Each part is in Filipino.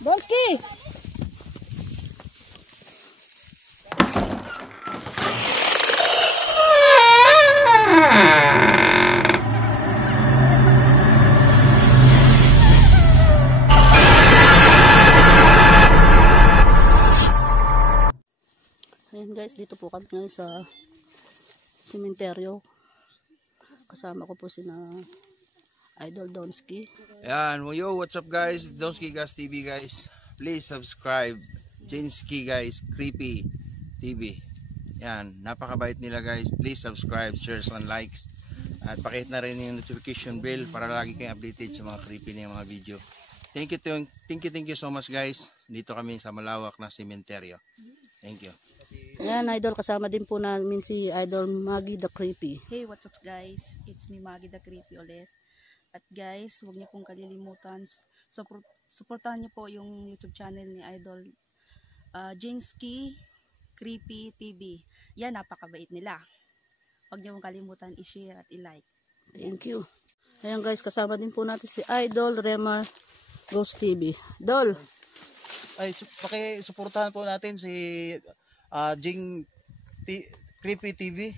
Donski! Ayan guys, dito po kami ngayon sa sementeryo. Kasama ko po sina Idol Donski. Ayan, yo, what's up guys? Donski Gas TV guys. Please subscribe. Jinski guys, Creepy TV. Ayan, napakabait nila guys. Please subscribe, share, and likes. At pakihit na rin yung notification bell para lagi kayong updated sa mga creepy na mga video. Thank you so much guys. Dito kami sa malawak na sementeryo. Thank you. Ayan, Idol, kasama din po namin si Idol Maggie the Creepy. Hey, what's up guys? It's me, Maggie the Creepy ulit. At guys, huwag niyo pong kalilimutan, supportahan niyo po yung YouTube channel ni Idol Jinski Creepy TV. Yan, napakabait nila. Huwag niyo pong kalimutan i-share at i-like. Thank you. Ayan guys, kasama din po natin si Idol Rema Ghost TV. Dol! Ay, pakisuportahan po natin si Jing Creepy TV.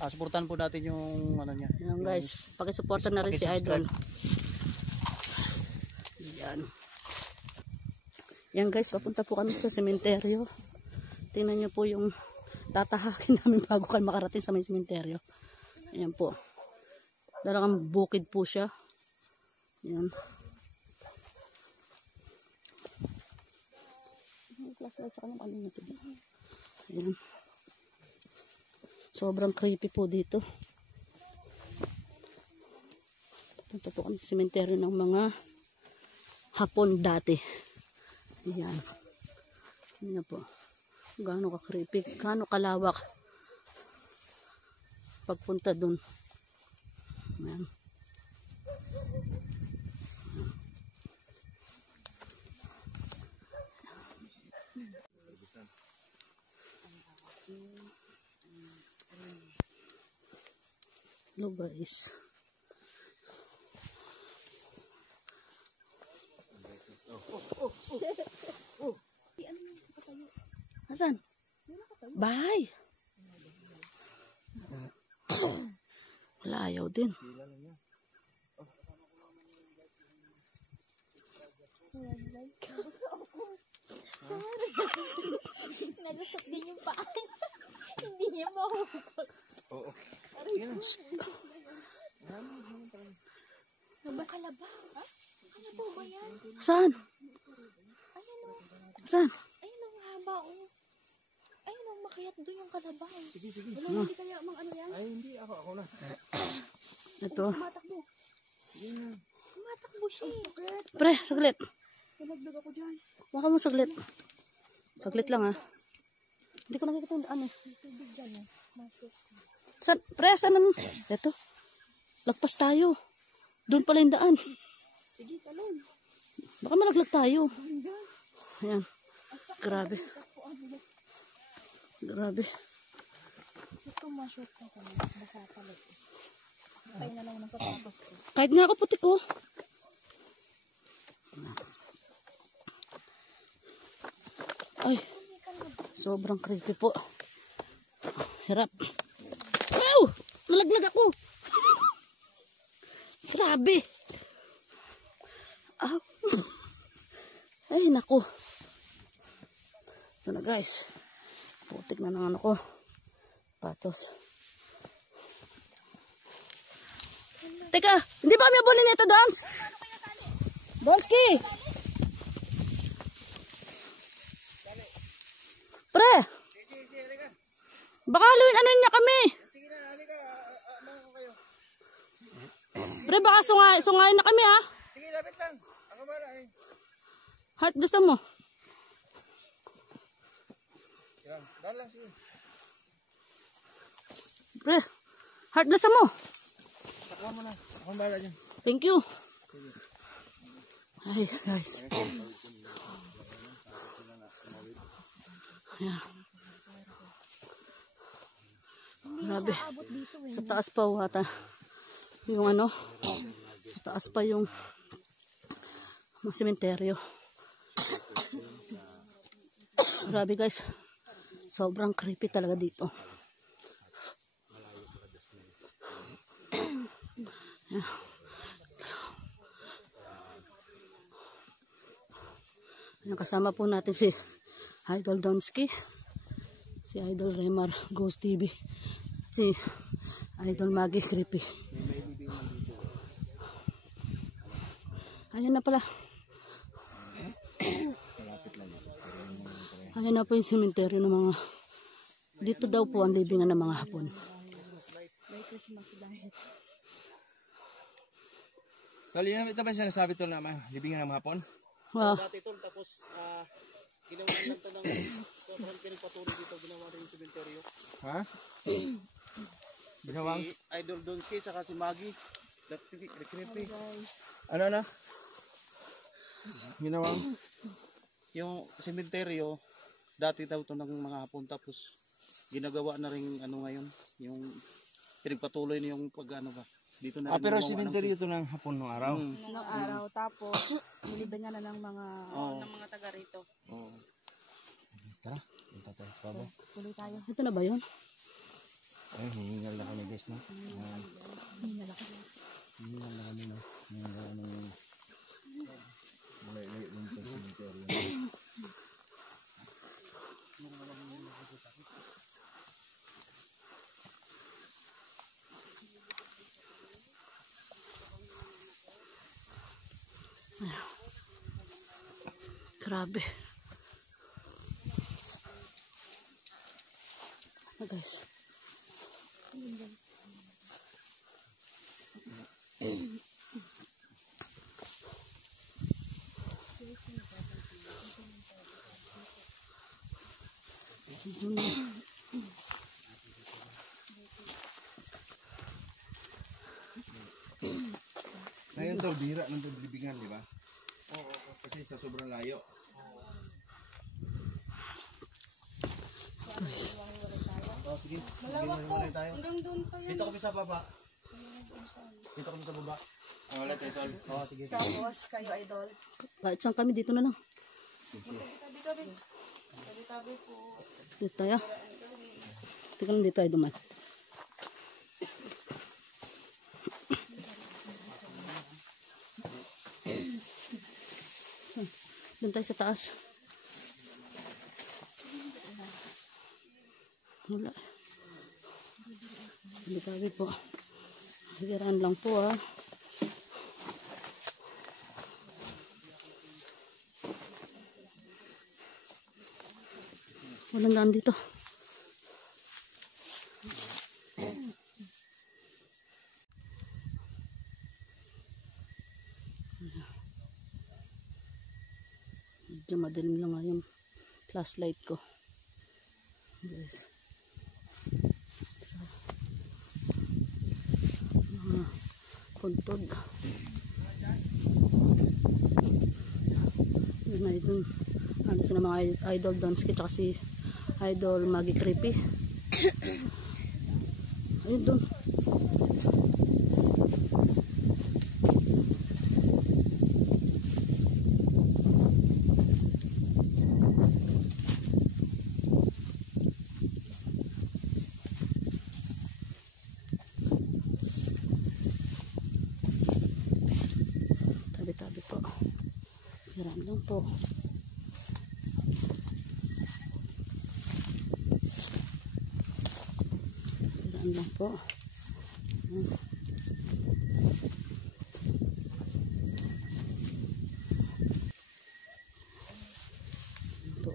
Suportahan po natin yung ano niya. Ayan guys, pakisuportahan na rin si Idol. Ayan. Ayan guys, papunta po kami sa sementeryo. Tingnan nyo po yung tatahakin namin bago kami makarating sa may sementeryo. Ayan po. Talagang bukid po siya. Ayan. Ayan. Sobrang creepy po dito. Punta po kami sa sementeryo ng mga Hapon dati. Ayan. Ayan po. Gaano ka creepy, gaano kalawak pagpunta dun. Ayan. Hello guys. Asan? Bahay. Wala, ayaw din. Nalusok din yung paa. Hindi niya mahugot. Oo. Kalabaw. Ano po ba yan? Saan? Ayun o. Saan? Ayun ang haba o. Ayun ang makiyat doon yung kalabaw. Sige. Wala, hindi kaya mang ano yan? Ay, hindi. Ako na. Ito. Tumatakbo. Tumatakbo siya. Pre, saglit. Nalagdag ako dyan. Baka mo saglit. Saglit lang ha. Hindi ko nakikita yung daan eh. Tubig dyan eh. Saan? Pre, saan? Ito. Lagpas tayo. Doon pala yung daan. Sige, talon. Baka malaglag tayo. Ayan. Grabe. Grabe. Ito ma-shoot ka sa mga basa palit. Kaya na lang ng sapatos ko. Kahit nga ako puti ko. Ay. Sobrang creepy po. Hirap. Wow! Nalaglag ako. Grabe. Ah. Ay, naku. Ito na guys. Putik na ng ano ko. Patos. Teka, hindi ba kami abulin nito, Dons? Donski! Pre! Baka haluin ano niya kami. Pre, baka sungayin na kami ha. Sige, lapit lang. Ako bala eh. Heart, gusto mo? Yan, daan lang sige. Pre, heart, gusto mo? Takuha mo na. Ako bala dyan. Thank you. Ay, guys. Ayan. Grabe. Sa taas pa wata. Yung ano. Sa taas pa yung sementeryo. Grabe guys. Sobrang creepy talaga dito. Kasama po natin si Idol Donsky, si Idol Remar Ghost TV, si Idol Maggie Creepy. Ayun na pala. Ayun na po yung sementeryo ng mga, dito daw po ang libingan ng mga Hapon. May Christmas light. Kali na ito ba sinasabi to na libingan ng hapon? Wow. Dati tol, tapos ginawa lang ito ng sobrang pinagpatuloy dito, ginawa rin yung cementerio. Ha? Binawang? Si Idol Donsky tsaka si Maggie. Creepy. Ano? Ginawang? Yung cementerio, dati daw ito ng mga Hapon, tapos ginagawa na rin ano ngayon, yung pinagpatuloy na yung pag ano ba. Dito na rin Pero gumawa cemetery ito ng hapon ng araw. Nung araw, tapos nilibingan na ng mga taga rito. Oo. Tara, punta tayo sa baba. Tuloy tayo. Ito na ba yun? Ay, hihingal na kami guys, no? Hihingal ako. Hihingal na kami, no? Hihingal na kami. Mulay-lay lang ito sa cemetery. Grabe. Guys. Ngayon daw, bira ng libingan, di ba? Oo. Kasi sa sobrang layo. Sige. Malawak to. Tayo. Hanggang doon pa yan. Dito kami sa baba. Dito kami sa baba. Wala tayo, tol. Oo, sige. Tapos kayo, Idol. Kahit saan kami, dito na lang. Tabi-tabi. Tabi-tabi po. Dito tayo. Tika lang dito tayo duman. Doon tayo sa taas. Wala. Tabi-tabi po. Higiraan lang po ah. Walang daan dito. Medyo madilim lang nga yung flashlight ko. Guys. Mga puntod. Yun na ito. Ano sila mga Idol Donsky tsaka si Idol Maggie Creepy. Ayun doon. Tabi-tabi po. Hirap lang po. Lang po. Ito.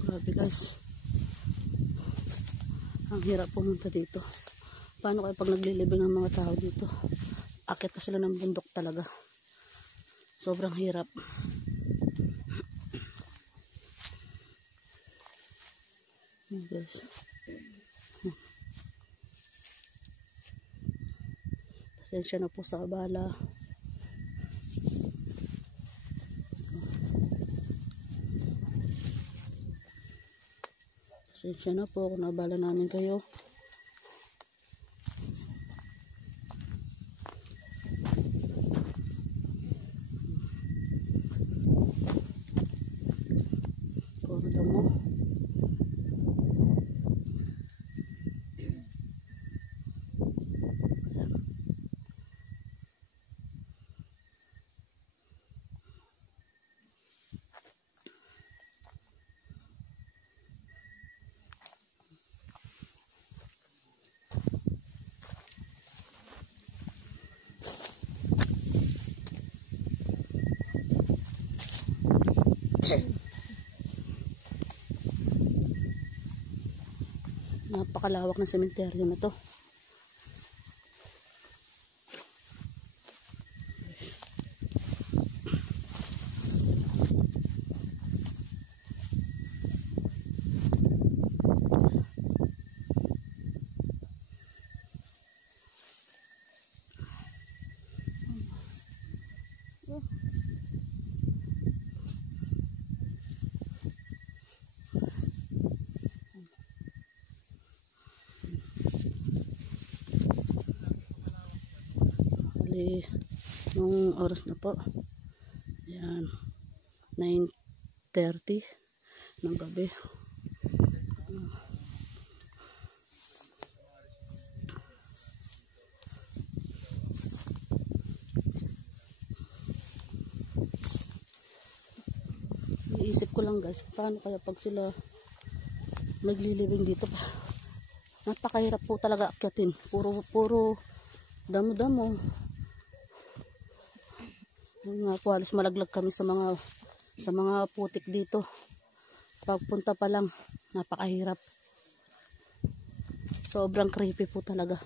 Grabe guys, ang hirap pumunta dito. Paano kaya pag naglilibing ang mga tao dito? Akit pa sila ng bundok talaga. Sobrang hirap. Guys, pasensya na po sa abala. Pasensya na po kung nabala namin kayo. Puro damo. Napakalawak ng sementeryo na to. Nung oras na po, yan, 9:30 ng gabi. Iisip ko lang guys, paano kaya pag sila naglilibing dito pa. Napakahirap po talaga akyatin, puro damo-damo. Nga po, halos malaglag kami sa mga putik dito. Pagpunta pa lang, napakahirap. Sobrang creepy po talaga.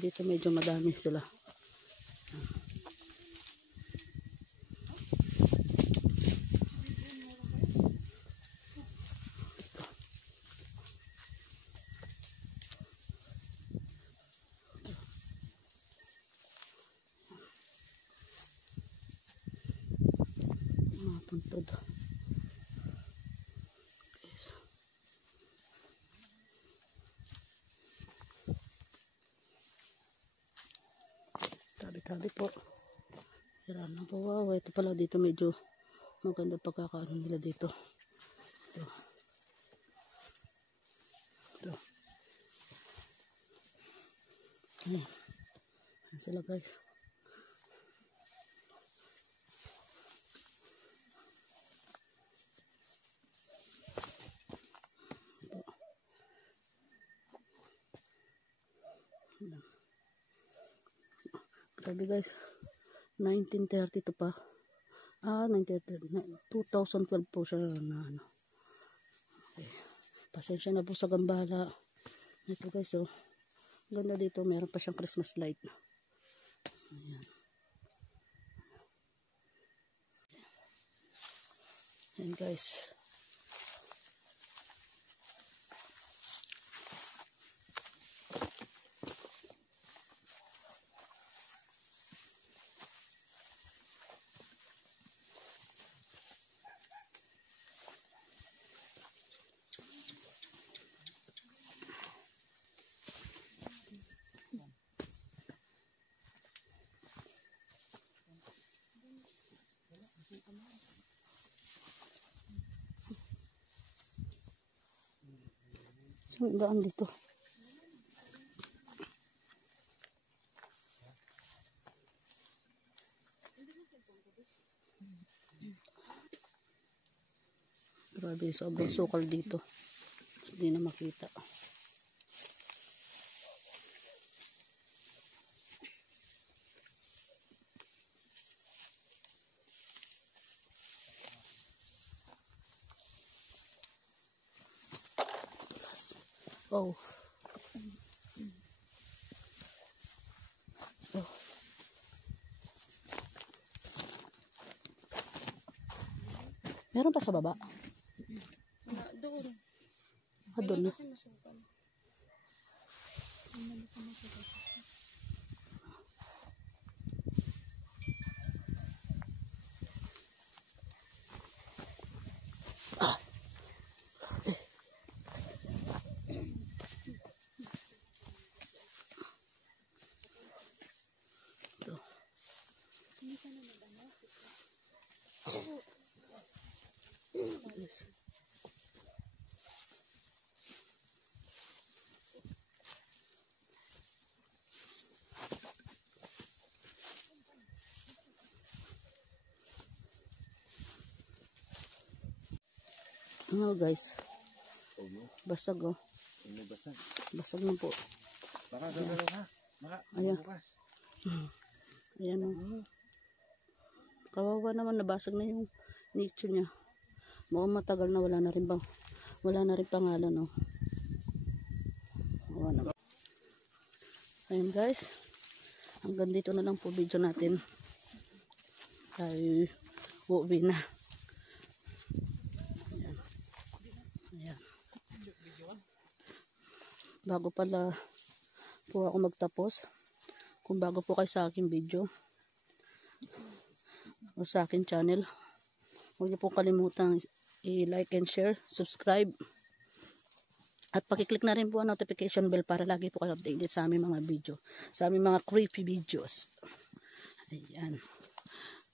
Dito medyo madami sila. Puntod. Yes. Tabi po. Sira na po. Wow, ito pala dito medyo maganda pagkakaano nila dito. Ito. Ito. Ayan. Ayan sila guys. Grabe guys, 1930 to pa. 2012 po siya na ano. Okay. Pasensya na po sa gambala. Ito guys, oh. Ganda dito, meron pa siyang Christmas light. Ayan. Ayan guys. Saan daan dito? Grabe, sobrang sukal dito. Hindi na makita. Oh. Meron pa sa baba. Doon. Doon na. Kasi masukal. Ano guys, basag oh. Ini basag. Basag na po. Baka gagalaw ha. Baka Ayan. bukas. Ayan oh. Kawawa naman, nabasag na yung nicho niya. Mukhang matagal na, wala na rin pangalan oh. Wala na. Ayan guys, hanggang dito na lang po video natin. Tayo uuwi na. Ayan. Bago pala po ako magtapos, kung bago po kayo sa aking video o sa aking channel, huwag niyo po kalimutang i-like and share, subscribe, at pakiclick na rin po ang notification bell para lagi po kayo updated sa aming mga video, sa aming mga creepy videos. Ayan.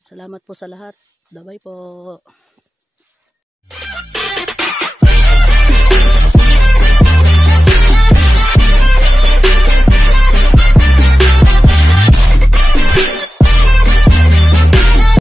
Salamat po sa lahat. Bye-bye po.